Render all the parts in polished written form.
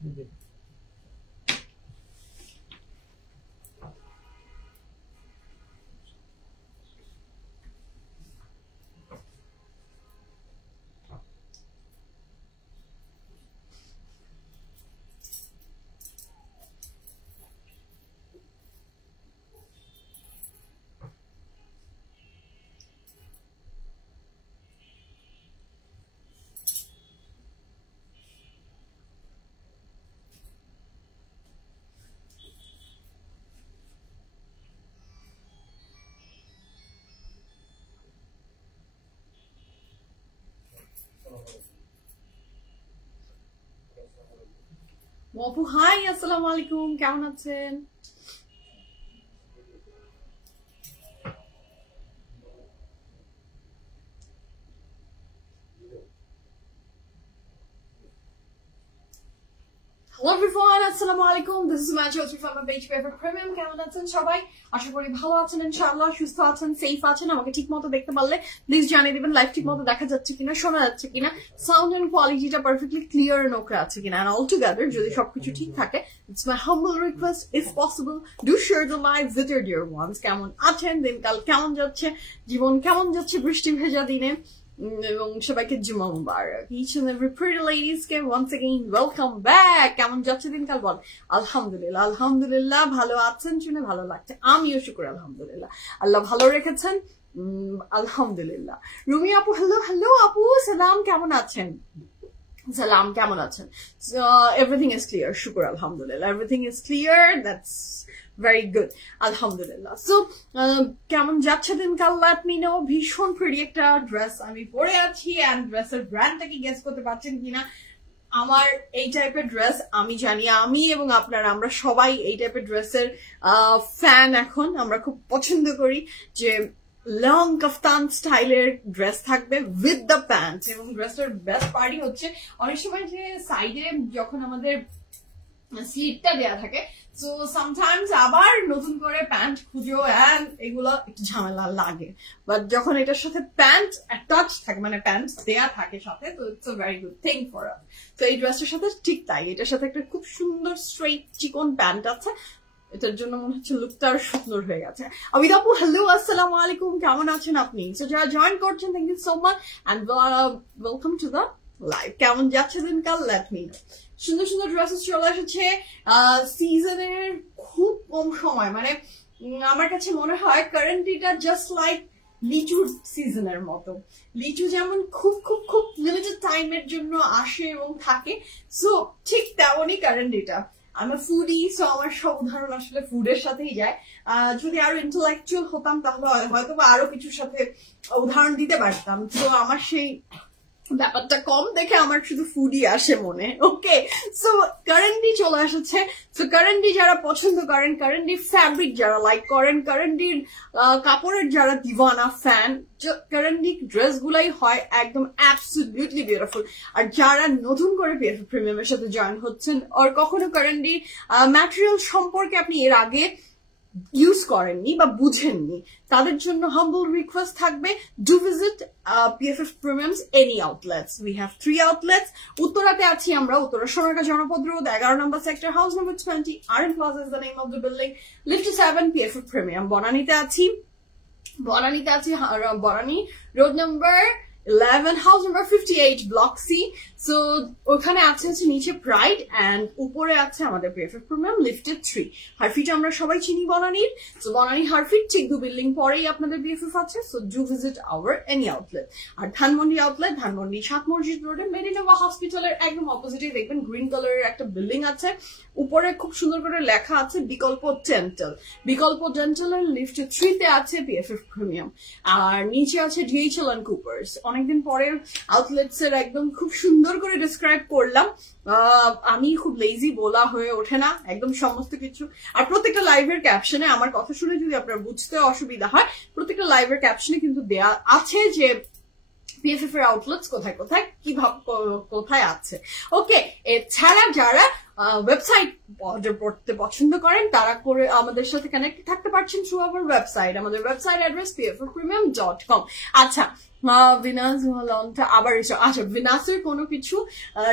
আপু হাই, আসসালামু আলাইকুম, কেমন আছেন? Hello everyone, assalamu alaikum. This is Maji from my page PFF Premium. কেমন আছেন সবাই? আশা করি ভালো আছেন ইনশাআল্লাহ, সুস্থ আছেন, সেফ আছেন। আমাকে ঠিকমতো দেখতে পারলে প্লিজ জানিয়ে দিবেন লাইভ ঠিকমতো দেখা যাচ্ছে কিনা, শোনা যাচ্ছে কিনা, সাউন্ড এন্ড কোয়ালিটিটা পারফেক্টলি ক্লিয়ার এন্ড ওকে আছে কিনা। এন্ড অল টুগেদার যদি সবকিছু ঠিক থাকে, it's my humble request, if possible do share the live with your deer once. কেমন আছেন, দিনকাল কেমন যাচ্ছে, জীবন কেমন যাচ্ছে বৃষ্টি ভেজা দিনে, এবং সবাইকে জুমা মুবারক। Each and every pretty ladies K once again welcome back. কেমন যাচ্ছে দিনকাল বল? আলহামদুলিল্লাহ, আলহামদুলিল্লাহ ভালো আছেন শুনে ভালো লাগছে। আমিও শুকর আলহামদুলিল্লাহ, আল্লাহ ভালো রেখেছেন আলহামদুলিল্লাহ। রুমি আপু হ্যালো, হ্যালো আপু সালাম, কেমন আছেন? সালাম, কেমন আছেন? Everything is clear, শুকর আলহামদুলিল্লাহ, everything is clear, that's very good আলহামদুলিল্লাহ। সো কেমন যাচ্ছে দিনকাল, let me know। ভীষণ প্রিটি একটা ড্রেস আমি পরে আছি, এন্ড ড্রেসের ব্র্যান্ডটা কি গেস করতে পারছেন কিনা? আমার এই টাইপের ড্রেস আমি জানি, আমি এবং আপনারা আমরা সবাই এই টাইপের ড্রেসের ফ্যান। এখন আমরা খুব পছন্দ করি যে লং কাফতান স্টাইলের ড্রেস থাকবে উইথ দ্য প্যান্ট, এবং ড্রেসের বেস্ট পার্টি হচ্ছে অনেক সময় যে সাইডে যখন আমাদের স্লিপটা দেয়া থাকে, সো সামটাইমস আবার নতুন করে প্যান্ট খুঁজেও এন্ড এগুলো একটু ঝামেলা লাগে, বাট যখন এটার সাথে প্যান্ট অ্যাটাচ থাকে, মানে প্যান্ট দেয়া থাকে সাথে, তো it's a very good thing for us. তো এই ড্রেসটার সাথে ঠিক তাই, এটার সাথে একটা খুব সুন্দর স্ট্রেইট চিকন প্যান্ট আছে, এটার জন্য মনে হচ্ছে লুকটা আরো সুন্দর হয়ে গেছে। অমিত আপু হ্যালো, আসসালামু আলাইকুম, কেমন আছেন আপনি? সো যারা জয়েন করছেন, thank you so much and welcome to the live. কেমন যাচ্ছে দিনকাল, লেট মি নো। সুন্দর সুন্দর ড্রেসেস চলে এসেছে সিজনের খুব কম সময়, মানে আমার কাছে মনে হয় কারেন্টলিটা জাস্ট লাইক লিচুর সিজনের মতো। লিচু যেমন খুব খুব খুব লিমিটেড টাইমের জন্য আসে এবং থাকে, সো ঠিক তেমনই কারেন্টলিটা। আমি ফুডি, সো আমার সব উদাহরণ আসলে ফুডের সাথেই যায়। যদি আরো ইন্টেলেকচুয়াল হতাম তাহলে হয়তো বা আরো কিছুর সাথে উদাহরণ দিতে পারতাম, তো আমার সেই ব্যাপারটা কম দেখে আমার শুধু ফুডই আসে মনে। ওকে, সো কারেন্টলি চলে এসেছে। সো কারেন্টলি যারা পছন্দ করেন, কারেন্টলি ফ্যাব্রিক যারা লাইক করেন, কারেন্টলির কাপড়ের যারা দিওয়ানা ফ্যান, কারেন্টলি ড্রেস গুলাই হয় একদম অ্যাবসলিউটলি বিউটিফুল। আর যারা নতুন করে পিএফএফ প্রিমিয়ামের সাথে জয়েন হচ্ছেন, আর কখনো কারেন্টলি ম্যাটেরিয়াল সম্পর্কে আপনি এর আগে ইউজ করেননি বা বুঝেননি, তাদের জন্য হাম্বল রিকোয়েস্ট থাকবে, do visit PFF Premium's any outlets. We have 3 outlets. উত্তরাতে আছি আমরা, Uttara Sonargaon Janapad road, 11 number sector, house number 20, RM Plaza is the name of the building, lift 7, PFF Premium. বনানীতে আছি Banani road number 11, house number 58, block C. So ওখানে আছে নিচে pride and উপরে আছে আমাদের PFF Premium, লিফটেড 3। হারফিট আমরা সবাই চিনি বনানীর, সো বনানী হারফিট ঠিক 2 বিল্ডিং পরেই আপনাদের PFF আছে। So do visit our any outlet. আর ধানমন্ডি আউটলেট, ধানমন্ডি 7 মসজিদ রোডে মেডিনোভা হসপিটালের একদম অপোজিটে দেখবেন গ্রিন কালারের একটা বিল্ডিং আছে, উপরে খুব সুন্দর করে লেখা আছে বিকল্প ডেন্টাল। বিকল্প ডেন্টালের লিফটে 3 তে আছে PFF Premium, আর নিচে আছে DHL and Coopers। অনেকদিন পরের আউটলেটস এর একদম খুব সুন্দর করে ডিসক্রাইব করলাম। আমি খুব লেজি বলা হয়ে ওঠে না একদম সমস্ত কিছু। আর প্রত্যেকটা লাইভের ক্যাপশনে আমার কথা শুনে যদি আপনার বুঝতে অসুবিধা হয়, প্রত্যেকটা লাইভের ক্যাপশনে কিন্তু দেয়া আছে যে PFF এর আউটলেটস কোথায় কোথায় কিভাবে কোথায় আছে। ওকে, এছাড়া যারা ওয়েবসাইট অর্ডার করতে পছন্দ করেন তারা করে আমাদের সাথে কানেক্ট থাকতে পারছেন থ্রু আওয়ার ওয়েবসাইট। আমাদের ওয়েবসাইট অ্যাড্রেস pfpremium.com। আচ্ছা ভিনাস লনটা আবার আচ্ছা ভিনাসের কোনো কিছু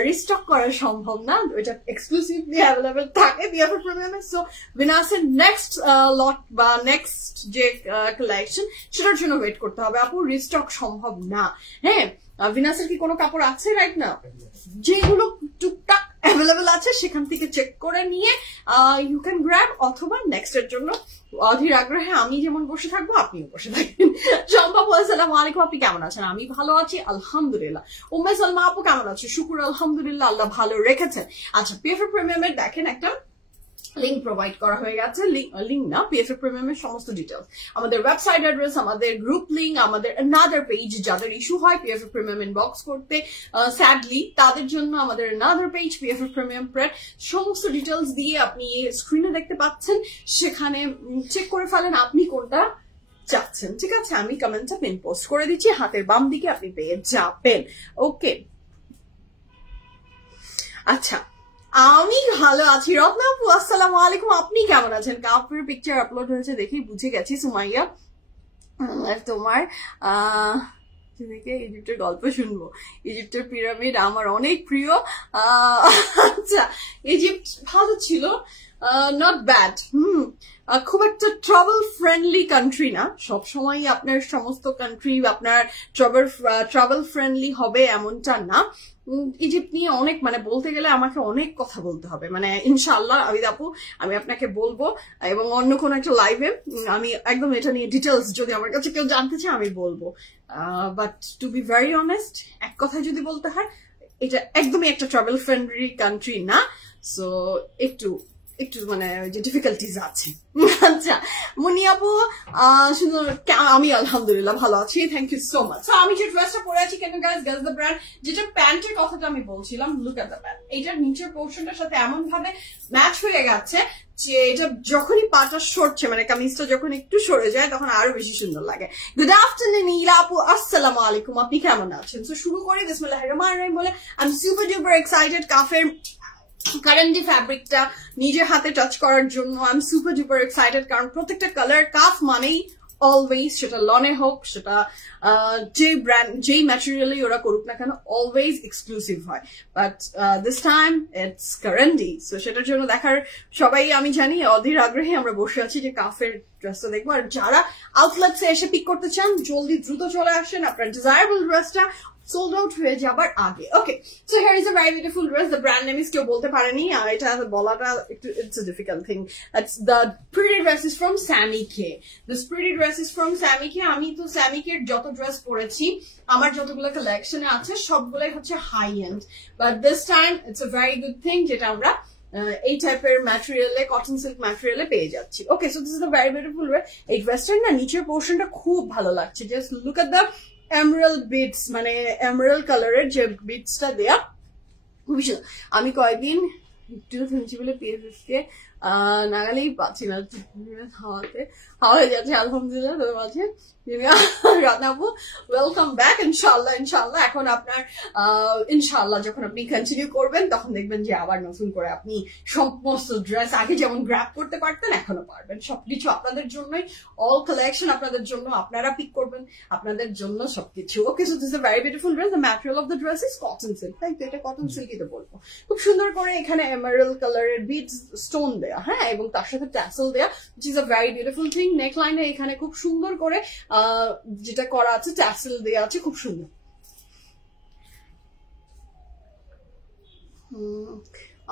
রিস্টক করা সম্ভব না, এটা এক্সক্লুসিভলি অ্যাভেলেবেল থাকে পিএফএফ প্রিমিয়ামে। সো ভিনাসের নেক্সট লট বা নেক্সট যে কালেকশন সেটার জন্য ওয়েট করতে হবে আপু, রিস্টক সম্ভব না। হ্যাঁ ভিনাসের কি কোনো কাপড় আছে রাইট না? যেগুলো টুকটাক অ্যাভেলেবেল আছে সেখান থেকে চেক করে নিয়ে ইউ ক্যান গ্র্যাব, অথবা নেক্সট এর জন্য অধীর আগ্রহে আমি যেমন বসে থাকবো আপনিও বসে থাকবেন। সম্ভব। আসসালামু আলাইকুম, আপনি কেমন আছেন? আমি ভালো আছি আলহামদুলিল্লাহ। উম্মে সালমা আপু কেমন আছে? শুকুর আলহামদুলিল্লাহ, আল্লাহ ভালো রেখেছেন। আচ্ছা পিএফএফ প্রিমিয়ামের দেখেন একটা লিঙ্ক প্রোভাইড করা হয়ে গেছে, লিঙ্ক না পিএফএফ প্রিমিয়ামের সমস্ত ডিটেলস, আমাদের ওয়েবসাইট অ্যাড্রেস, আমাদের গ্রুপ লিঙ্ক, আমাদের অ্যানাদার পেজ, যাদের ইস্যু হয় পিএফএফ প্রিমিয়াম ইনবক্স করতে স্যাডলি তাদের জন্য আমাদের অ্যানাদার পেজ পিএফএফ প্রিমিয়াম প্রেড, সমস্ত ডিটেলস দিয়ে আপনি স্ক্রিনে দেখতে পাচ্ছেন, সেখানে চেক করে ফেলেন আপনি কোনটা চাচ্ছেন। ঠিক আছে, আমি কমেন্টটা পিন পোস্ট করে দিচ্ছি, হাতের বাম দিকে আপনি পেয়ে যাবেন। ওকে আচ্ছা আমি ভালো আছি। রত্না আপু আসসালামু আলাইকুম, আপনি কেমন আছেন? কাপের পিকচার আপলোড হয়েছে দেখেই বুঝে গেছি সুমাইয়া তোমার ইজিপ্টের গল্প শুনবো। ইজিপ্টের পিরামিড আমার অনেক প্রিয়। আচ্ছা ইজিপ্ট ভালো ছিল, নট ব্যাড। খুব একটা ট্রাভেল ফ্রেন্ডলি কান্ট্রি না, সবসময় আপনার সমস্ত কান্ট্রি আপনার ট্রাভেল ফ্রেন্ডলি হবে এমনটা না। ইজিপ্ট নিয়ে অনেক মানে বলতে গেলে আমাকে অনেক কথা বলতে হবে, মানে ইনশাআল্লাহ আবিদ আপু আমি আপনাকে বলবো, এবং অন্য কোনো একটা লাইভে আমি একদম এটা নিয়ে ডিটেলস যদি আমার কাছে কেউ জানতে চায় আমি বলবো। But to be very honest এক কথায় যদি বলতে হয় এটা একদমই একটা ট্রাভেল ফ্রেন্ডলি কান্ট্রি না। সো একটু মানে যে ডিফিকাল্টিজ আছে। আচ্ছা মুনি আপু শুধু আমি আলহামদুলিল্লাহ ভালো আছি, থ্যাংক ইউ সো মাচ। আমি যে ড্রেসটা পরে আছি কেন গাইস, গেস দ্য ব্র্যান্ড, যেটা প্যান্টের কথাটা আমি বলছিলাম, লুক এট দ্য প্যান্ট, এটার নিচের পোর্শনটার সাথে এমন ভাবে ম্যাচ হয়ে গেছে যে এটা যখনই পাটা সরছে মানে কামিজটা যখন একটু সরে যায় তখন আরো বেশি সুন্দর লাগে। গুড আফটারনুন ইলা আপু আসসালামু আলাইকুম, আপনি কেমন আছেন? তো শুরু করি বিসমিল্লাহির রহমানির রহিম বলে। I am super duper excited কাফের কারেন্টি ফ্যাব্রিকটা নিজের হাতে টাচ করার জন্য। I am super duper excited, কারণ প্রত্যেকটা কালার কাফ মানেই অলওয়েজ, সেটা লনে হোক সেটা যে ব্র্যান্ড যেই ম্যাটেরিয়ালই ওরা করুক না কেন অলওয়েজ এক্সক্লুসিভ হয়, বাট দিস টাইম ইটস কারেন্টি। সো সেটার জন্য দেখার সবাই আমি জানি অধীর আগ্রহে আমরা বসে আছি যে কাফের ড্রেসটা দেখবো। আর যারা আউটলেটসে এসে পিক করতে চান জলদি দ্রুত চলে আসেন, আপনার ডিজায়ারেবল ড্রেসটা sold out হয়ে যাবার আগে। Okay so here is a very beautiful dress, the brand name is কেউ বলতে পারেনি, আর এটা বলাটা একটু it's a difficult thing. The pretty dress is from Sammy K, this pretty dress is from Sammy K. আমি তো স্যামি কের যত ড্রেস পরেছি আমার যতগুলো কালেকশনে আছে সবগুলোই হচ্ছে high end, but this time it's a very good thing যেটা আমরা এই টাইপের ম্যাটেরিয়ালে কটন সিল্ক ম্যাটেরিয়ালে পেয়ে যাচ্ছি। Okay so this is a very beautiful dress. এই ড্রেসটার না নিচের পোর্শনটা খুব ভালো লাগছে, just look at the emerald beads, মানে এমারাল্ড কালারের যে বিটসটা দেয়া খুবই সুন্দর। আমি কয়েকদিন একটু শুনছি বলে পিএফএফ কে নাগালেই পাচ্ছি না, হাওয়া হয়ে যাচ্ছে আলহামদুলিল্লাহ তোর মাঝে। রানাবু ওয়েলকাম ব্যাক, ইনশাল্লাহ ইনশাল্লাহ। এখন আপনার ইনশাল্লাহ যখন আপনি কন্টিনিউ করবেন তখন দেখবেন যে আবার নতুন করে আপনি সমস্ত ড্রেস আগে যেমন গ্র্যাব করতে পারতেন এখনো পারবেন, সবকিছু আপনাদের জন্যই, অল কালেকশন আপনাদের জন্য, আপনারা পিক করবেন আপনাদের জন্য সবকিছু। ওকে so this is a very beautiful dress, the material of the dress is cotton silk, তাই তো এটা কটন সিল্কই তো বলবো। খুব সুন্দর করে এখানে এমারাল্ড কালারের বিটস স্টোন দেয়া, হ্যাঁ, এবং তার সাথে ট্যাসেল দেয়া, which is a very beautiful thing। নেকলাইনে এখানে খুব সুন্দর করে যেটা করা আছে ট্যাসেল দেয়া আছে, খুব সুন্দর।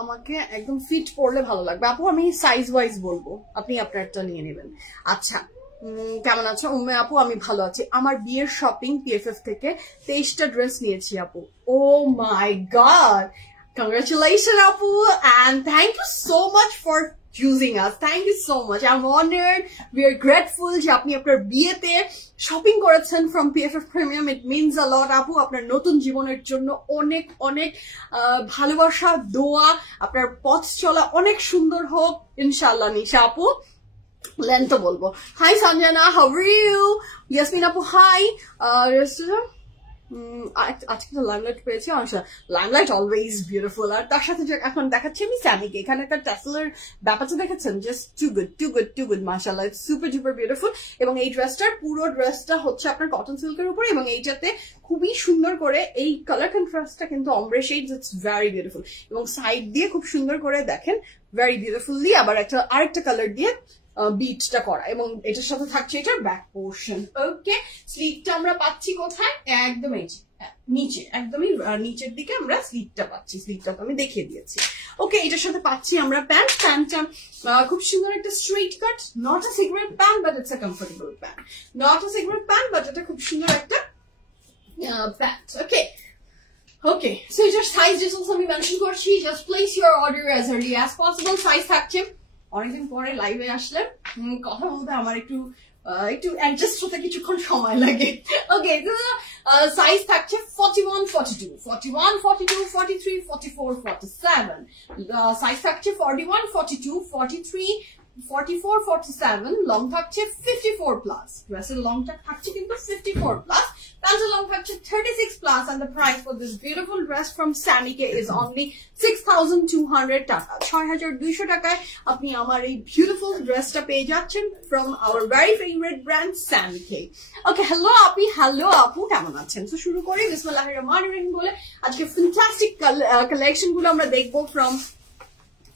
আমাকে একদম ফিট পরলে ভালো লাগবে আপু, আমি সাইজ ওয়াইজ বলবো, আপনি আপনারটা নিয়ে নেবেন। আচ্ছা কেমন আছো উম্মে আপু? আমি ভালো আছি। আমার বিয়ের শপিং পিএফএফ থেকে 23টা ড্রেস নিয়েছি আপু। ও মাই গড, congratulations আপু, and thank you so much for choosing us. Thank you so much. I'm honored. We are grateful যে আপনি আপনার বিয়েতে শপিং করেছেন from PFF Premium. It means a lot আপু। আপনার নতুন জীবনের জন্য অনেক অনেক ভালোবাসা, দোয়া, আপনার পথ চলা অনেক সুন্দর হোক ইনশাআল্লাহ। নিশা আপু লেন তো বলবো। Hi Sanjana, how are you? Yasmin আপু হাই। আজকে তো লাইমলাইট পেয়েছি লাইমলাইট অলওয়েজ বিউটিফুল আর তার সাথে এখন দেখাচ্ছি আমি স্যামিকে এখানে একটা ট্যাসেলের ব্যাপারটা দেখেছেন জাস্ট টু গুড মাশাআল্লাহ সুপার ডুপার বিউটিফুল এবং এই ড্রেসটার পুরো ড্রেসটা হচ্ছে আপনার কটন সিল্কের উপর এবং এইটাতে খুবই সুন্দর করে এই কালার কন্ট্রাস্টটা কিন্তু অমব্রে শেডস ইটস ভেরি বিউটিফুল এবং সাইড দিয়ে খুব সুন্দর করে দেখেন ভেরি বিউটিফুললি আবার আরেকটা কালার দিয়ে বিটটা করা এবং এটার সাথে থাকছে এটার ব্যাক পোর্শন ওকে স্লিভটা আমরা পাচ্ছি কোথায় একদম এই নিচে একদমই নিচের দিকে আমরা স্লিভটা পাচ্ছি স্লিভটা তো আমি দেখিয়ে দিয়েছি ওকে এটার সাথে পাচ্ছি আমরা প্যান্টটা খুব সুন্দর একটা straight cut not a cigarette pant but it's a comfortable pant not a cigarette pant but এটা খুব সুন্দর একটা প্যান্ট ওকে ওকে সো এটার সাইজ ডিটেইলস আমি মেনশন করছি just place your order as early as possible size থাকছে অনেকদিন পরে লাইভে আসলে কথা বলতে আমার একটু অ্যাডজাস্ট হতে কিছুক্ষণ সময় লাগে ওকে সাইজ থাকছে 41 42 41 42 43 44 47 সাইজ থাকছে 41 42 43 44 47 লং থাকছে 54 প্লাস ড্রেসের লংটা থাকছে কিন্তু 54 প্লাস প্যান্টের লং থাকছে 36 plus and the price for this beautiful dress from Samike is only 6,200 টাকা 6,200 টাকায় আপনি আমার এই বিউটিফুল ড্রেসটা পেয়ে যাচ্ছেন from our very favorite brand Samike okay hello আপু কেমন আছেন তো শুরু করি বিসমিল্লাহির রহমানির রহিম বলে আজকে ফ্যান্টাস্টিক কালেকশন গুলো আমরা দেখবো from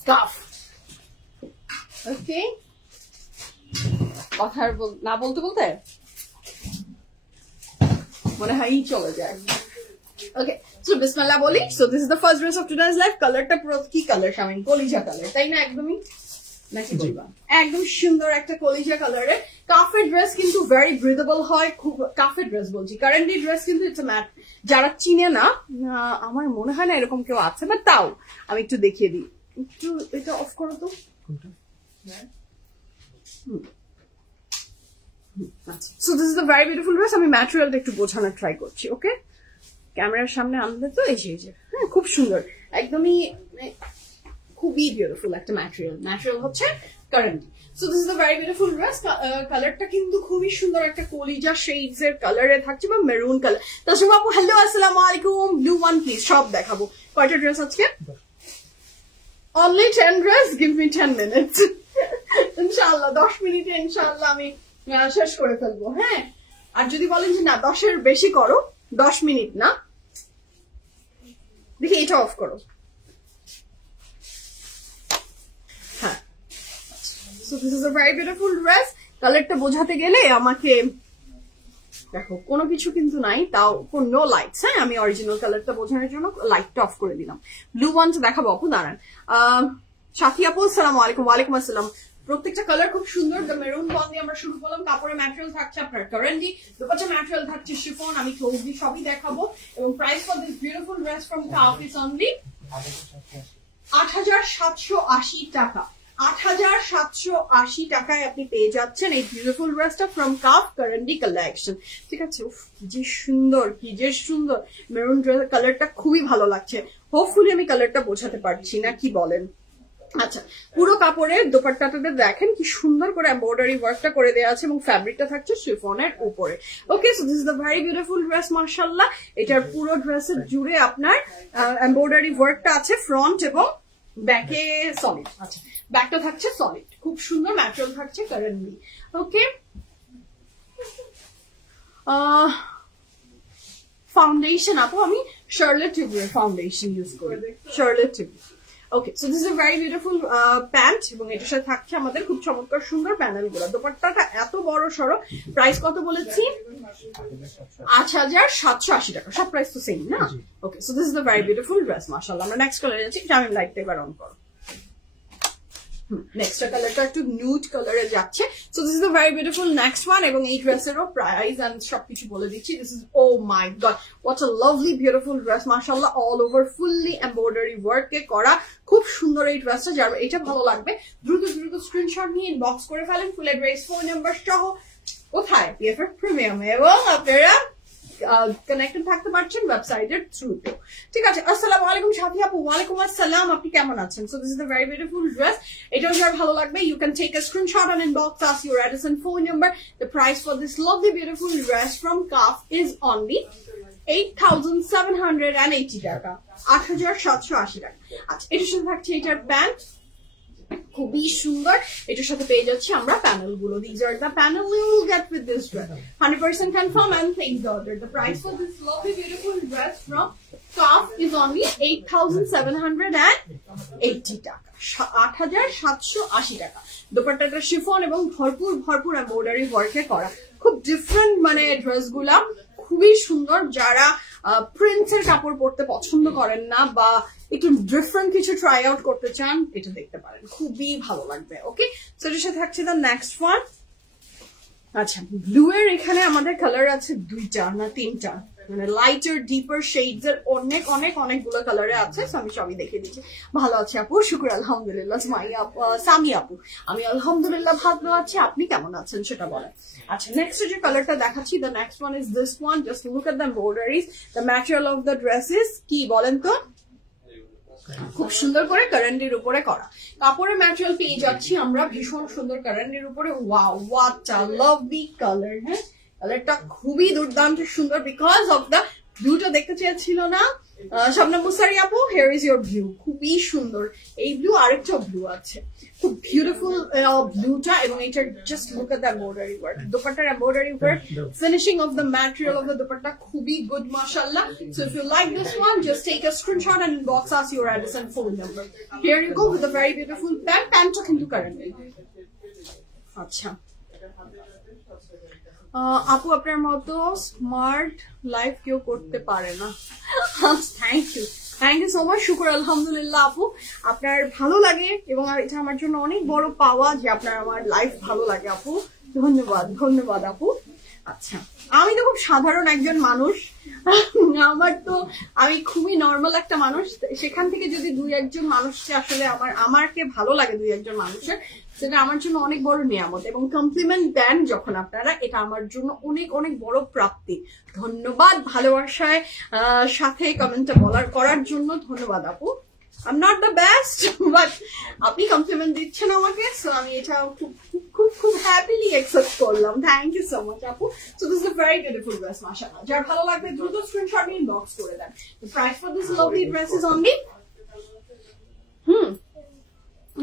Cuff ওকে কথা না বলতে মনে হয় চলে যায় ওকে সো বিসমিল্লাহ বলি so this is the first dress of today's life কালারটা পুরো কি কালার শামিন কলিজা কালার তাই না একদমই নাকি বলবা একদম সুন্দর একটা কলিজা কালারে কাফের ড্রেস কিন্তু ভেরি ব্রিদেবল হয় খুব কাফের ড্রেস বলছি কারেন্টলি ড্রেস কিন্তু ইটস ম্যাট যারা চিনে না আমার মনে হয় না এরকম কেউ আছে বাট তাও আমি একটু দেখিয়ে দিই একটু এটা অফ করো তো So this is a very beautiful dress আমি ম্যাটেরিয়ালটা একটু বোঝানোর ট্রাই করছি ওকে ক্যামেরার সামনে আনলে তো এই যে হ্যাঁ খুব সুন্দর একদমই খুবই বিউটিফুল একটা ম্যাটেরিয়াল হচ্ছে current so this is a very beautiful dress কালারটা কিন্তু খুবই সুন্দর একটা কলিজা শেডস এর কালারে থাকছে বা মেরুন কালার তাসমিমা আপু হ্যালো আসসালামু আলাইকুম ব্লু ওয়ান প্লিজ সব দেখাবো কয়টা ড্রেস আজকে only 10 dress give me 10 minutes ইনশাআল্লাহ 10 মিনিটে ইনশাআল্লাহ আমি শেষ করে ফেলবো হ্যাঁ আর যদি বলেন যে না 10 এর বেশি করো 10 মিনিট না দেখি এটা অফ করো হ্যাঁ so this is a very beautiful dress কালারটা বোঝাতে গেলে আমাকে দেখো কোনো কিছু কিন্তু নাই তাও নো লাইটস হ্যাঁ আমি অরিজিনাল কালারটা বোঝানোর জন্য লাইটটা অফ করে দিলাম ব্লু ওয়ানটা দেখাবো আপু দাঁড়ান সাথী আপু আসসালামু আলাইকুম ওয়ালাইকুম আসসালাম প্রত্যেকটা কালার খুব সুন্দর দ্য মেরুন ওয়ান দিয়ে আমরা শুরু করলাম কাপড়ের ম্যাটেরিয়াল থাকছে আপনার কারেন্টলি দুপাট্টা ম্যাটেরিয়াল থাকছে শিফন আমি ক্লোজ দিয়ে সবই দেখাবো এবং price for this beautiful dress from calf is only 8,780 টাকা 8,780 টাকায় আপনি পেয়ে যাচ্ছেন এই বিউটিফুল ড্রেসটা ফ্রম কাফ কারেন্টলি কালেকশন ঠিক আছে কি যে সুন্দর মেরুন ড্রেস কালারটা খুবই ভালো লাগছে হোপফুলি আমি কালারটা বোঝাতে পারছি না কি বলেন আচ্ছা পুরো কাপড়ের দোপাট্টাটাতে দেখেন কি সুন্দর করে এমব্রয়ডারি ওয়ার্কটা করে দেওয়া আছে এবং ফ্যাব্রিকটা থাকছে শিফনের উপরে ওকে so this is the very beautiful dress মাশাআল্লাহ এটার পুরো ড্রেসের জুড়ে আপনার এমব্রয়ডারি ওয়ার্কটা আছে ফ্রন্ট এবং ব্যাকে সলিড আচ্ছা ব্যাকটা থাকছে সলিড খুব সুন্দর ম্যাটেরিয়াল থাকছে কারেন্টলি ওকে ফাউন্ডেশন আপু আমি শার্লেট টিউবের ফাউন্ডেশন ইউজ করি Charlotte tube okay so this is a very beautiful pant এবং এটার সাথে থাকছে আমাদের খুব চমৎকার সুন্দর প্যানেল গুলো দোপাট্টাটা এত বড় সড়ো প্রাইস কত বলেছি 8,780 টাকা সব প্রাইস তো সেম না ওকে so this is a very beautiful dress মাশাআল্লাহ আমরা নেক্সট কালারে যাচ্ছি এটা আমি লাইটটা এবার অন করব নেক্সট কালারটা একটু নিউড কালারে যাচ্ছে so this is a very beautiful next one এবং এই ড্রেসেরও প্রাইস এন্ড সবকিছু বলে দিচ্ছি this is oh my god what a lovely beautiful dress মাশাআল্লাহ অল ওভার ফুললি এমব্রয়ডারি ওয়ার্কে করা খুব সুন্দর এই ড্রেসটা যার এটা ভালো লাগবে দ্রুত স্ক্রিনশট নিয়ে ইনবক্স করে ফেলেন ফুল অ্যাড্রেস ফোন নাম্বার সহ কোথায় পিএফএফ প্রিমিয়াম এবং আপনারা কানেক্টেড থাকতে পারছেন ওয়েবসাইটের থ্রুতে ঠিক আছে আসসালামু আলাইকুম সাথী আপু ওয়ালাইকুম আসসালাম আপনি কেমন আছেন so this is a very beautiful dress এটাও যার ভালো লাগবে you can take a screenshot and inbox us your address and phone number the price for this lovely beautiful dress from Cuff is only 8,780 টাকা, 8,780 টাকা। আচ্ছা, এটার সাথে থাকছে এটার প্যান্ট, খুবই সুন্দর। এটার সাথে পেয়ে যাচ্ছি আমরা প্যানেল গুলো। These are the panel you will get with this dress. 100% confirm and place the order. The price for this lovely beautiful dress from Top is only 8,780 টাকা, 8,780 টাকা। দোপাট্টাটা শিফন এবং ভরপুর ভরপুর এমব্রয়ডারি ওয়ার্কে করা, খুব ডিফারেন্ট মানে ড্রেস গুলা খুবই সুন্দর। যারা প্রিন্টস এর কাপড় পরতে পছন্দ করেন না বা একটু ডিফারেন্ট কিছু ট্রাই আউট করতে চান, এটা দেখতে পারেন, খুবই ভালো লাগবে। ওকে, সো এর সাথে থাকছে দ্য নেক্সট ওয়ান। আচ্ছা, ব্লু এর এখানে আমাদের কালার আছে দুইটা না তিনটা, মানে লাইটার ডিপার শেডস এর অনেক অনেক অনেকগুলো কালারে আছে। আমি সবই দেখিয়ে দিচ্ছি। ভালো আছে আপু? শুক্র আলহামদুলিল্লাহ। সামি আপু, আমি আলহামদুলিল্লাহ ভালো আছি, আপনি কেমন আছেন সেটা বলেন। আচ্ছা, নেক্সট যে কালারটা দেখাচ্ছি, the next one is this one. Just look at the embroideries, the material of the dresses কি বলেন তো, খুব সুন্দর করে কারেন্টির উপরে করা কাপড়ের ম্যাটেরিয়াল পেয়ে যাচ্ছি আমরা, ভীষণ সুন্দর কারেন্টির উপরে। Wow, what a lovely colour. হ্যাঁ, কালারটা খুবই দুর্দান্ত সুন্দর। বিকজ অফ দ্য ব্লুটা দেখতে চেয়েছিল না শবনম মুসারি আপু, হিয়ার ইজ ইউর ব্লু, খুবই সুন্দর। এই ব্লু, আরেকটা ব্লু আছে, খুব বিউটিফুল ব্লুটা। এবং এটার just look at the embroidery work, দোপাট্টার embroidery work, finishing of the material of the dupatta খুবই গুড, মাশাআল্লাহ। So if you like this one, just take a screenshot and inbox us your address and phone number. Here you go with a very beautiful pant. প্যান্টটা কিন্তু current. আচ্ছা আপু, আপনার মতো smart life কেউ করতে পারে না। Thank you, thank you so much. শুক্র আলহামদুলিল্লাহ আপু, আপনার ভালো লাগে এবং এটা আমার জন্য অনেক বড় পাওয়া যে আপনার আমার লাইফ ভালো লাগে আপু। ধন্যবাদ, ধন্যবাদ আপু। আচ্ছা, আমি তো খুব সাধারণ একজন মানুষ, আমার তো আমি খুবই নর্মাল একটা মানুষ। সেখান থেকে যদি দুই একজন মানুষকে আসলে আমাকে ভালো লাগে, দুই একজন মানুষের, সেটা আমার জন্য অনেক বড় নিয়ামত। এবং কমপ্লিমেন্ট দেন যখন আপনারা, এটা আমার জন্য অনেক অনেক বড় প্রাপ্তি। ধন্যবাদ ভালোবাসায় সাথে কমেন্টটা করার জন্য, ধন্যবাদ আপু। I'm not the best, but আপনি কমপ্লিমেন্ট দিচ্ছেন আমাকে, সো আমি এটা খুব খুব খুব হ্যাপিলি অ্যাকসেপ্ট করলাম। থ্যাংক ইউ সো মাচ আপু। So this is a very beautiful dress, মাশাআল্লাহ। যার ভালো লাগবে দ্রুত স্ক্রিনশট নিয়ে ইনবক্স করে দেন। The price for this lovely dress is only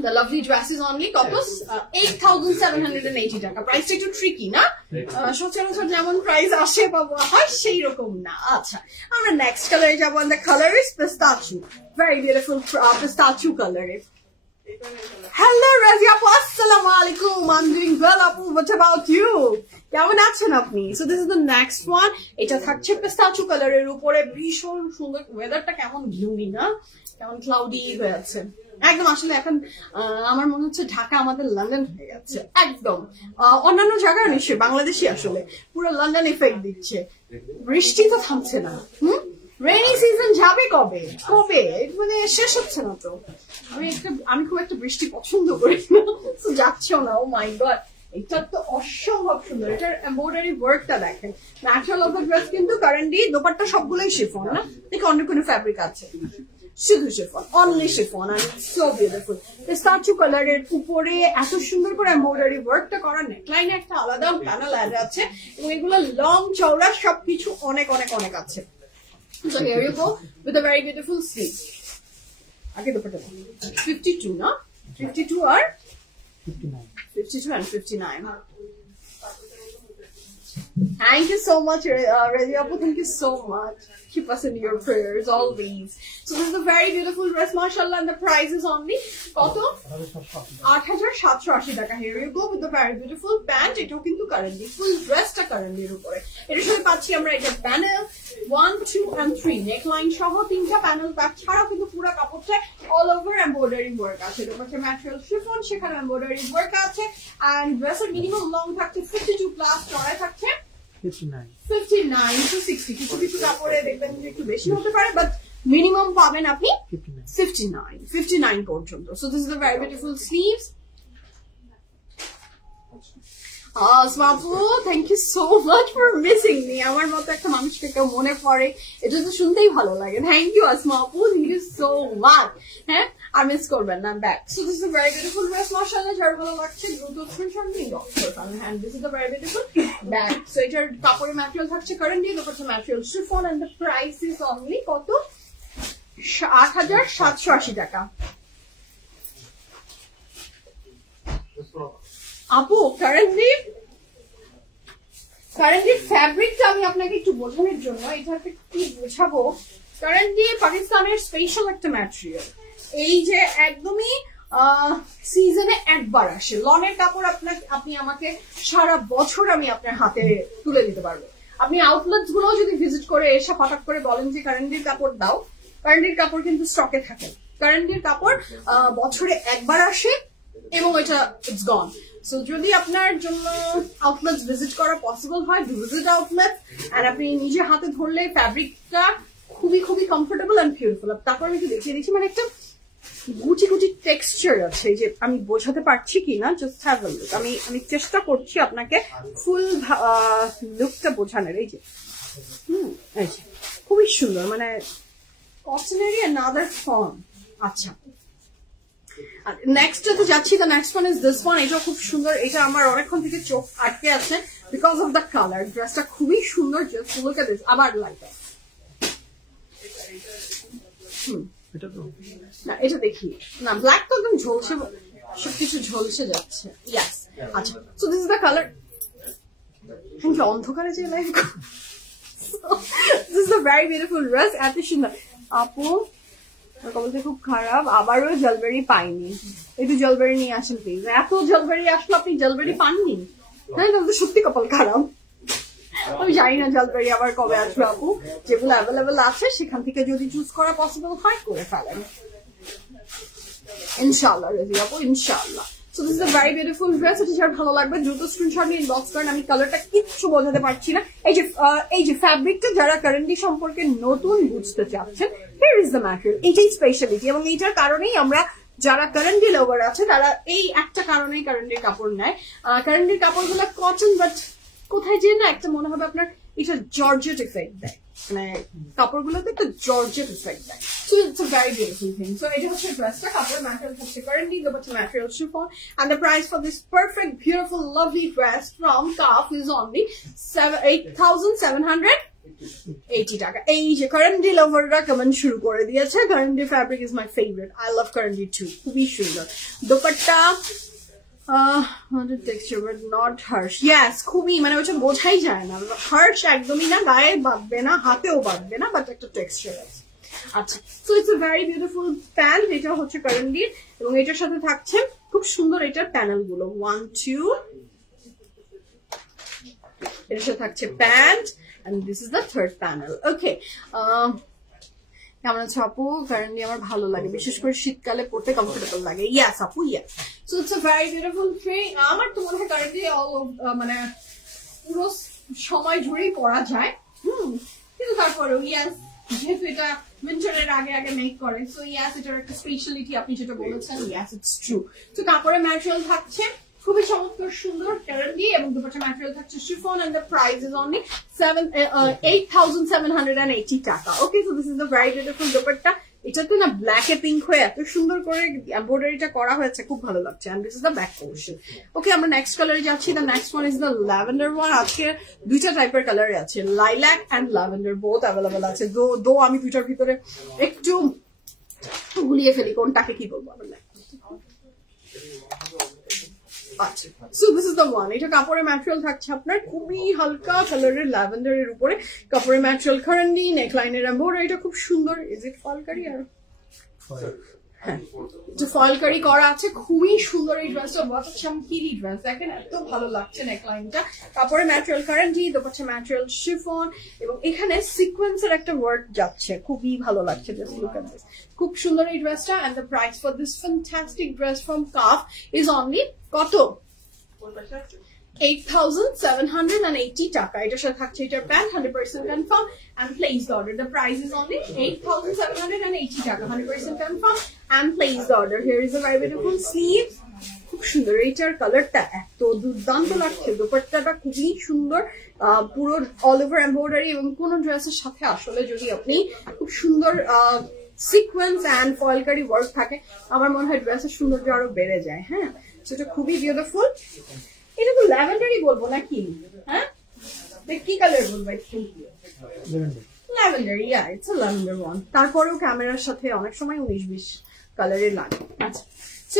the lovely dress is only কত, 8,780 টাকা। প্রাইসটা একটু ট্রিকি না, সচরাচর যেমন প্রাইস আসে পাবো হয় সেই রকম না। আচ্ছা, আমরা নেক্সট কালারে যাবো। The colour is পিস্তাচিও, very beautiful পিস্তাচিও কালারে। হ্যালো রাজি আপু, আসসালামু আলাইকুম। I'm doing well আপু, what about you? কেমন আছেন আপনি? So this is the next one. এটা থাকছে পিস্তাচিও কালারের উপরে, ভীষণ সুন্দর। ওয়েদারটা কেমন গ্লুমি না, কেমন ক্লাউডি হয়ে আছে একদম। আসলে এখন আমার মনে হচ্ছে ঢাকা আমাদের লন্ডন হয়ে যাচ্ছে একদম। অন্যান্য জায়গায় নিশ্চয়ই, বাংলাদেশি আসলে পুরো লন্ডন এফেক্ট দিচ্ছে। বৃষ্টি তো থামছে না। রেইনি সিজন যাবে কবে কবে, মানে শেষ হচ্ছে না তো। আমি খুব একটা বৃষ্টি পছন্দ করি না, যাচ্ছেও না। ও মাই গড, এটা তো অসম্ভব সুন্দর। এটার এমব্রয়ডারি ওয়ার্কটা দেখেন। ন্যাচারাল অফ দ্য ড্রেস কিন্তু কারেন্টলি দোপাট্টা সবগুলোই শিফন না, দেখে অন্য কোনো ফ্যাব্রিক আছে, শুধু শিফন, অনলি শিফন। আর সো বিউটিফুল। পিস্তাচিও কালারের উপরে এত সুন্দর করে এমব্রয়ডারি ওয়ার্কটা করা, নেকলাইনে একটা আলাদা প্যানেল অ্যাড আছে এবং এগুলো লং চওড়া সবকিছু অনেক অনেক অনেক আছে। So here you go with a very beautiful sleeve. আগে দোপাট্টা 52 না, 52 আর 52 and 59. Thank you so much, Razi Apu. Thank you so much. Keep us in your prayers always. So this is a very beautiful dress, mashallah, and the price is only কত, 8,780 টাকা। Here you go with the very beautiful pant. এটাও কিন্তু currently, ফুল ড্রেসটা কারেন্টলির উপরে। এটার সাথে পাচ্ছি আমরা এটা প্যানেল 1, 2 and 3 নেকলাইন সহ 3টা প্যানেল। তাছাড়াও কিন্তু পুরো কাপড়টা অল ওভার এমব্রয়ডারি ওয়ার্ক আছে। এটা হচ্ছে ম্যাটেরিয়াল শিফন, সেখানে এমব্রয়ডারি ওয়ার্ক আছে। এন্ড ড্রেসের মিনিমাম লং থাকছে 52 প্লাস, চড়াই থাকছে 59 to 60। কিছু কিছু কাপড়ে দেখবেন যে একটু বেশি হতে পারে, বাট মিনিমাম পাবেন আপনি 59 পর্যন্ত। So this is the very beautiful sleeves. আসমাপু, thank you so much for missing me. আমার মতো একটা মানুষকে কেউ মনে পড়ে, এটা তো শুনতেই ভালো লাগে। থ্যাংক ইউ আসমাপু, থ্যাংক ইউ সো মাচ। হ্যাঁ, আর মিস করবেন না back. So this is a very beautiful dress মাশাআল্লাহ, যার ভালো লাগছে দ্রুত স্ক্রিনশট নিন and this is a very beautiful bag. So এটার কাপড়ের ম্যাটেরিয়াল থাকছে currently dupatta material chiffon and the price is only কত 8780 টাকা। আপু কারেন্টলি ফ্যাব্রিকটা আমি আপনাকে একটু বোঝানোর জন্য এটাকে কি বোঝাবো, কারেন্টলি পাকিস্তানের স্পেশাল একটা ম্যাটেরিয়াল, এই যে একদমই সিজনে একবার আসে লনের কাপড়, আপনি আমাকে সারা বছর আমি আপনার হাতে তুলে দিতে পারবো। আপনি আউটলেটস গুলো যদি ভিজিট করে এসে হঠাৎ করে বলেন যে কারেন্টির কাপড় দাও, কারেন্টির কাপড় কিন্তু স্টকে থাকে। কারেন্টির কাপড় বছরে একবার আসে এবং এটা ইটস গন। সো যদি আপনার জন্য আউটলেটস ভিজিট করা পসিবল হয়, ভিজিট আউটলেট এন্ড আপনি নিজে হাতে ধরলে ফ্যাব্রিকটা খুবই খুবই কমফোর্টেবল এন্ড বিউটিফুল। তারপর আমি একটু দেখিয়ে দিচ্ছি, মানে একটা গুটি গুটি টেক্সচার আছে, এই যে আমি বোঝাতে পারছি কিনা জাস্ট হ্যাভ আ লুক। আমি চেষ্টা করছি আপনাকে ফুল লুকটা বোঝানোর। এই যে এই যে খুবই সুন্দর, মানে কটনেরই অ্যানাদার ফর্ম। আচ্ছা নেক্সট তো যাচ্ছি, the next one is this one. এটা খুব সুন্দর, এটা আমার অনেকক্ষণ থেকে চোখ আটকে আছে বিকজ অফ দ্য কালার। ড্রেসটা খুবই সুন্দর, জাস্ট লুক এট দিস। আবার লাইক না এটা দেখি না, ব্ল্যাক তো একদম ঝলসে, সবকিছু ঝলসে যাচ্ছে। ইয়াস আচ্ছা, so this is the colour. অন্ধকারে যে like this is a very beautiful dress, এত সুন্দর। আপু কবলতে খুব খারাপ, আবারও জলবেরি পাইনি, একটু জলবেরি নিয়ে আসেন প্লিজ। এত জলবেরি আসলো, আপনি জলবেরি পাননি? হ্যাঁ তো সত্যি কপাল খারাপ। আমি জানি না জলবেরি আবার কবে আসবে আপু, যেগুলো অ্যাভেলেবেল আছে সেখান থেকে যদি চুজ করা পসিবল হয় করে ফেলেন ইনশাআল্লাহ রেজি আপু, ইনশাআল্লাহ। So this is a very beautiful dress, এটা যার ভালো লাগবে দ্রুত স্ক্রিনশট নিয়ে ইনবক্স করেন। আমি কালারটা কিচ্ছু বোঝাতে পারছি না। এই যে ফ্যাব্রিকটা যারা কারেন্টলি সম্পর্কে নতুন বুঝতে চাচ্ছেন, হিয়ার ইজ দ্য ম্যাটেরিয়াল, এটাই স্পেশালিটি। এবং এইটার কারণেই আমরা যারা কারেন্টলি লাভার আছে তারা এই একটা কারণেই কারেন্টলি কাপড় নেয়। কারেন্টলি কাপড়গুলো কটন, বাট কোথায় যে না একটা মনে হবে আপনার এটা জর্জেট এফেক্ট দেয়, মানে কাপড়গুলোতে একটা জর্জেট এফেক্ট দেয়। So it's a very beautiful thing. So এটা হচ্ছে ড্রেসটা, কাপড় ম্যাটেরিয়াল হচ্ছে currently dupatta material chiffon and the price for this perfect beautiful lovely dress from Kaf is only 8780 টাকা। এই যে কারেন্টলি লাভাররা কমেন্ট শুরু করে দিয়েছে, currently fabric is my favourite, I love currently too, খুবই সুন্দর। Dupatta texture but not harsh, yes খুবই, মানে ওটা বোঝাই যায় না, হার্শ একদমই না, গায়ে বাঁধবে না, হাতেও বাঁধবে না, বাট একটা টেক্সচার আছে। আচ্ছা, so it's a very beautiful pant, এটা হচ্ছে কারেন্টলি, এবং এটার সাথে থাকছে খুব সুন্দর এটার প্যানেল গুলো 1 2, এটার সাথে থাকছে pant and this is the third panel. Okay, কেমন আছে আপু? কারেন্টলি আমার ভালো লাগে, বিশেষ করে শীতকালে পড়তে কমফোর্টেবল লাগে। ইয়াস আপু, yes. So it's a very beautiful thing. আমার তো মনে হয় কারেন্টলি মানে পুরো সময় জুড়েই পরা যায়, কিন্তু তারপরেও ইয়াস, যেহেতু এটা উইন্টারের আগে আগে মেক করে, সো ইয়াস এটার একটা স্পেশালিটি আপনি যেটা বলেছেন, ইয়াস ইটস ট্রু। তো কাপড়ের ম্যাটেরিয়াল থাকছে খুবই চমৎকার সুন্দর কারেন্টলি, এবং দুপাট্টা ম্যাটেরিয়াল থাকছে chiffon and the price is only 8780 taka. Okay, so this is the very beautiful dupatta. এটাতে না ব্ল্যাক এ পিঙ্ক হয়ে এত সুন্দর করে এমব্রয়ডারিটা করা হয়েছে, খুব ভালো লাগছে। and this is the back portion. ওকে, আমরা নেক্সট কালারে যাচ্ছি। the next one is the lavender one. আজকে দুইটা টাইপের কালারে আছে, lilac and lavender, both available আছে। দো আমি দুইটার ভিতরে একটু গুলিয়ে ফেলি কোনটাকে কি বলবো আমরা। আচ্ছা, so this is the one. এটা কাপড়ের ম্যাটেরিয়াল থাকছে আপনার খুবই হালকা কালারের ল্যাভেন্ডারের উপরে, কাপড়ের ম্যাটেরিয়াল কারেন্টলি, নেকলাইনের এমব্রয়ডারিটা খুব সুন্দর। Is it ফলকারি? আর হ্যাঁ, এটা ফলকারি করা আছে, খুবই সুন্দর এই ড্রেসটা, বহুত চমকিরি ড্রেস। দেখেন এত ভালো লাগছে নেকলাইনটা। কাপড়ের material currently, dupatta material chiffon, এবং এখানে সিকোয়েন্সের একটা ওয়ার্ক যাচ্ছে, খুবই ভালো লাগছে। জাস্ট লুক এট দিস, খুব সুন্দর এই ড্রেসটা। and the price for this fantastic dress from Kaf is only কত? 8780 টাকা। এটার সাথে থাকছে এটার pant, 100% confirm and place the order. The price is only 8780 টাকা, 100% confirm and place the order. Here is a very beautiful sleeve, খুব সুন্দর। এইটার কালারটা এত দুর্দান্ত লাগছে, দুপাট্টাটা খুবই সুন্দর, পুরো অল ওভার এমব্রয়ডারি, এবং কোন ড্রেসের সাথে আসলে যদি আপনি খুব সুন্দর সিকোয়েন্স এন্ড ফয়েলকারি ওয়ার্ক থাকে, আমার মনে হয় ড্রেসের সৌন্দর্য আরো বেড়ে যায়। হ্যাঁ, সেটা খুবই বিউটিফুল। এটা তো ল্যাভেন্ডারই বলবো নাকি? হ্যাঁ, কি কালার বলবো? Lavender, yeah it's a lavender one. তারপরেও ক্যামেরার সাথে অনেক সময় 19-20 কালারের লাগে। আচ্ছা,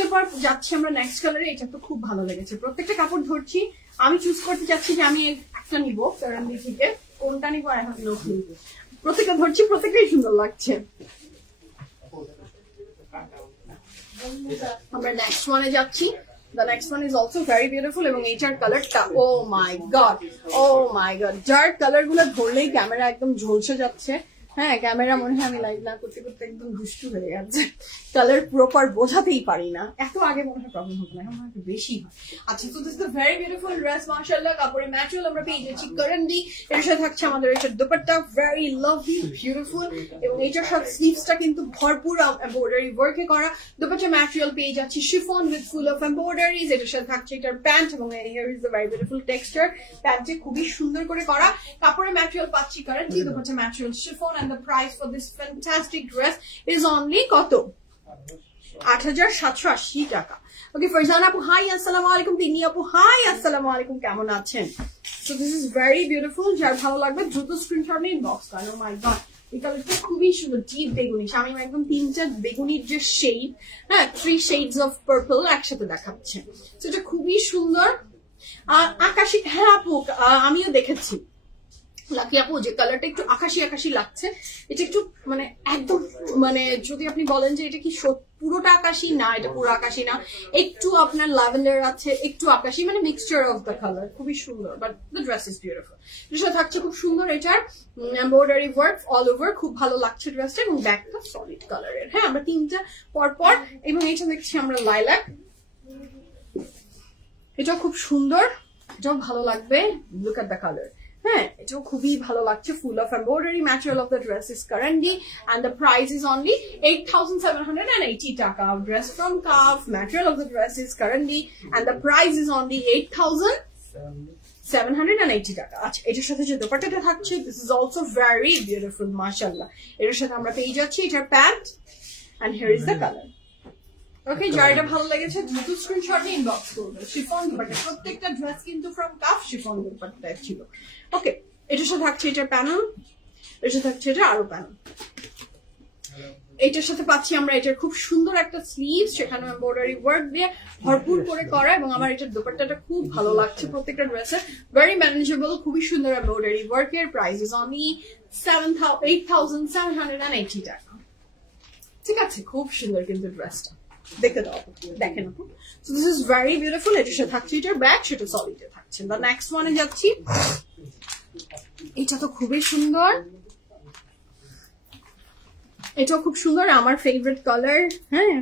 এরপর যাচ্ছি আমরা নেক্সট কালারে। এটা তো খুব ভালো লেগেছে। প্রত্যেকটা কাপড় ধরছি, আমি চুজ করতে চাচ্ছি যে আমি একটা নিবো কারণদি থেকে, কোনটা নিবো এখন লোক নিবো। প্রত্যেকটা ধরছি, প্রত্যেকটাই সুন্দর লাগছে। আমরা নেক্সট ওয়ানে যাচ্ছি। The next one is also very beautiful এবং এইটার কালারটা ও my god, O my god, যার কালার গুলো ধরলেই ক্যামেরা একদম ঝলসে যাচ্ছে। হ্যাঁ, ক্যামেরা মনে হয় আমি লাইভ না করতে করতে একদম দুষ্টু হয়ে যাচ্ছে, কালার প্রপার বোঝাতেই পারি না। এত আগে মনে হয় প্রবলেম হতো না, এখন মনে হয় বেশি হয়। আচ্ছা, তো this is the very beautiful dress, মাশাআল্লাহ। কাপড়ে ম্যাটেরিয়াল আমরা পেয়ে যাচ্ছি কারন্ডি, এর সাথে থাকছে আমাদের এটার দুপাট্টা, ভেরি লাভলি বিউটিফুল, এবং এটার সাথে স্লিভসটা কিন্তু ভরপুর এমব্রয়ডারি ওয়ার্কে করা। দুপাট্টা ম্যাটেরিয়াল পেয়ে যাচ্ছি chiffon with full of embroideries. এটার সাথে থাকছে এটার প্যান্ট, এবং here is the very beautiful texture. প্যান্টে খুবই সুন্দর করে করা। কাপড়ে ম্যাটেরিয়াল পাচ্ছি কারন্ডি, dupatta material chiffon, and the price for this fantastic dress is only কত? 8780 টাকা। ওকে, ফারজান আপু হাই, আসসালামু আলাইকুম। তিনি আপু হাই, আসসালামু আলাইকুম, কেমন আছেন? So this is very beautiful. যার ভালো লাগবে দ্রুত স্ক্রিনশট নিয়ে ইনবক্স করেন। ও মাই গড, এই কালারটা খুবই সুন্দর, ডিপ বেগুনি। আমি একদম 3-4 বেগুনির যে শেড, হ্যাঁ, 3 shades of purple একসাথে দেখাচ্ছে। সো এটা খুবই সুন্দর। আকাশি, হ্যাঁ আপু আমিও দেখেছি লাকি আপু, যে কালারটা একটু আকাশি আকাশি লাগছে। এটা একটু মানে একদম মানে যদি আপনি বলেন যে এটা কি পুরোটা আকাশি, না এটা পুরো আকাশি না, একটু আপনার ল্যাভেন্ডার আছে, একটু আকাশি, মানে মিক্সচার অফ দ্য কালার। খুবই সুন্দর, but the dress is beautiful. ড্রেসটা থাকছে খুব সুন্দর, এটার এমব্রয়ডারি ওয়ার্ক অল ওভার, খুব ভালো লাগছে ড্রেসটা, এবং ব্যাকটা সলিড কালারের। হ্যাঁ, আমরা 3টা পরপর, এবং এটা দেখছি আমরা লাইলাক, এটাও খুব সুন্দর, এটাও ভালো লাগবে। Look at the colour. হ্যাঁ, এটাও খুবই ভালো লাগছে। Full of embroidery, material of the dress is কারন্ডি, and the price is only 8780 টাকা। Dress from Kaf, material of the dress is কারন্ডি, and the price is only 8780 টাকা। আচ্ছা, এটার সাথে যে দোপাট্টাটা থাকছে, this is also very beautiful, মাশাআল্লাহ। এটার সাথে আমরা পেয়ে যাচ্ছি এটার pant, and here is the color. ওকে, যার এটা ভালো লেগেছে দ্রুত স্ক্রিনশট নিয়ে ইনবক্স করবে। শিফন দুপাট্টা, প্রত্যেকটা ড্রেস কিন্তু ফ্রম কাফ শিফন দুপাট্টা ছিল। ওকে, এটার সাথে থাকছে এটার প্যানেল, এটার সাথে থাকছে এটা আরো প্যানেল। এটার সাথে পাচ্ছি আমরা এটার খুব সুন্দর একটা স্লিভ, সেখানে এমব্রয়ডারি ওয়ার্ক দিয়ে ভরপুর করে করা, এবং আমার এটার দোপাট্টাটা খুব ভালো লাগছে। প্রত্যেকটা ড্রেসের ভেরি ম্যানেজেবল, খুবই সুন্দর এমব্রয়ডারি ওয়ার্কের। প্রাইস ইজ অনলি 8780 টাকা। ঠিক আছে, খুব সুন্দর কিন্তু ড্রেসটা, দেখে দাও, দেখেন আপু। So this is very beautiful. এটার সাথে থাকছে এটার ব্যাগ, সেটা সলিডে থাকছে। দ্য নেক্সট ওয়ানে যাচ্ছি। এটা তো খুবই সুন্দর, এটাও খুব সুন্দর, আমার ফেভারিট কালার। হ্যাঁ,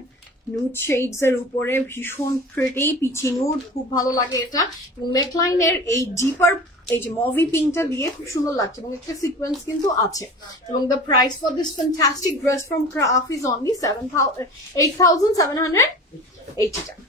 নুড শেডস এর উপরে ভীষণ প্রিটি পিচি নুড, খুব ভালো লাগে এটা। এবং নেকলাইনের এই ডিপার এই যে মভি পিঙ্কটা দিয়ে খুব সুন্দর লাগছে, এবং একটা সিকোয়েন্স কিন্তু আছে। এবং the price for this fantastic dress from craft is only 8780 টাকা।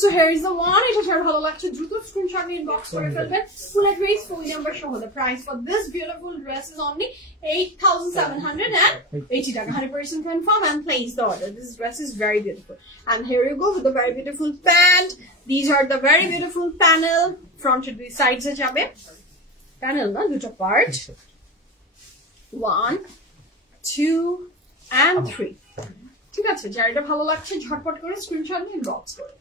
So here is the one. এটা যার ভালো লাগছে দ্রুত স্ক্রিনশট নিয়ে ইনবক্স করে ফেলবেন। ফুল অ্যাড্রেস, ফুল নাম্বার সহ। The price for this beautiful dress is only 8780 টাকা। 100% confirm and place the order. This dress is very beautiful. And here you go with the very beautiful pant. These are the very beautiful panel. Front to the sides এ যাবে। Panel না, দুটো part. 1, 2 and 3. ঠিক আছে, যার এটা ভালো লাগছে ঝটপট করে স্ক্রিনশট নিয়ে ইনবক্স করুন।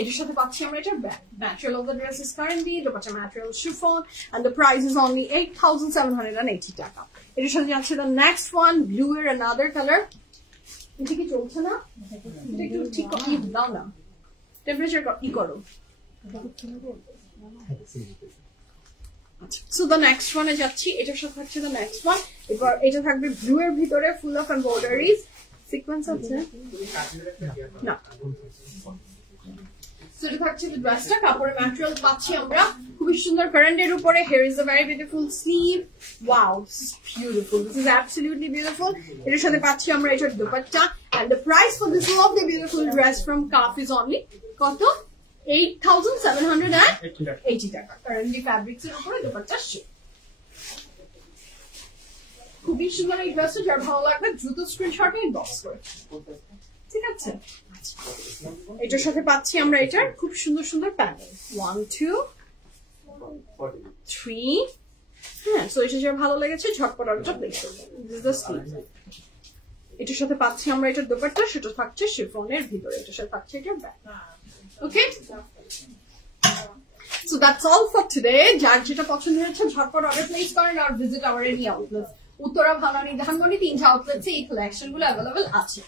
এটার সাথে পাচ্ছি আমরা এটার bag. Material of the dress is currently dupatta material chiffon, and the price is only 8780 টাকা। এটার সাথে যাচ্ছে the next one, blue এর another color। এটা কি চলছে না? এটা একটু ঠিক দাও না, টেম্পারেচার কি করো। সো দ্য নেক্সট ওয়ানে যাচ্ছি। এটার সাথে থাকছে the next one। এবার এটা থাকবে ব্লু এর ভিতরে, ফুল অফ এমব্রয়ডারিজ, সিকোয়েন্স আছে না। এটা থাকছে ড্রেসটা, কাপড়ের ম্যাটেরিয়াল পাচ্ছি আমরা খুবই সুন্দর কারেন্টের উপরে। Here is a very beautiful sleeve. Wow, this is beautiful. This is absolutely beautiful. এর সাথে পাচ্ছি আমরা এটার dupatta, and the price for this lovely beautiful dress from Kaf is only কত? 8780 টাকা। কারেন্টলি ফ্যাব্রিক্স এর উপরে দোপাট্টা শেড। খুবই সুন্দর এই ড্রেসটা, যার ভালো লাগবে দ্রুত স্ক্রিনশটে ইনবক্স করে, ঠিক আছে? এটার সাথে পাচ্ছি আমরা এটার খুব সুন্দর সুন্দর প্যানেল 1 2 3 হ্যাঁ। সো এটা যার ভালো লেগেছে ঝটপট অর্ডারটা প্লেস করবেন। This is the sleeve. এটার সাথে পাচ্ছি আমরা এটার দোপাট্টা, সেটা থাকছে শিফনের ভিতরে, এটার সাথে থাকছে এটা bag. Okay, so that's all for today. যার যেটা পছন্দ হয়েছে ঝটপট অর্ডার প্লেস করেন আর visit our any outlets. Uttara, Banani, Dhanmondi 3টা আউটলেটসে এই কালেকশন গুলো অ্যাভেলেবল আছে।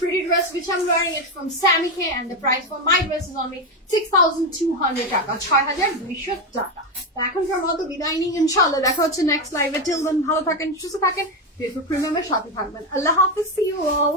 Pretty dress which I'm wearing is from Sammy K and the price for my dress is only 6,200 টাকা, 6,200 টাকা। এখনকার মতো বিদায় নিন, ইনশাআল্লাহ দেখা হচ্ছে নেক্সট লাইভে। টিল দেন ভালো থাকেন, সুস্থ থাকেন, প্রিমিয়ামের সাথে থাকবেন। আল্লাহ হাফেজ, সি ইউ অল।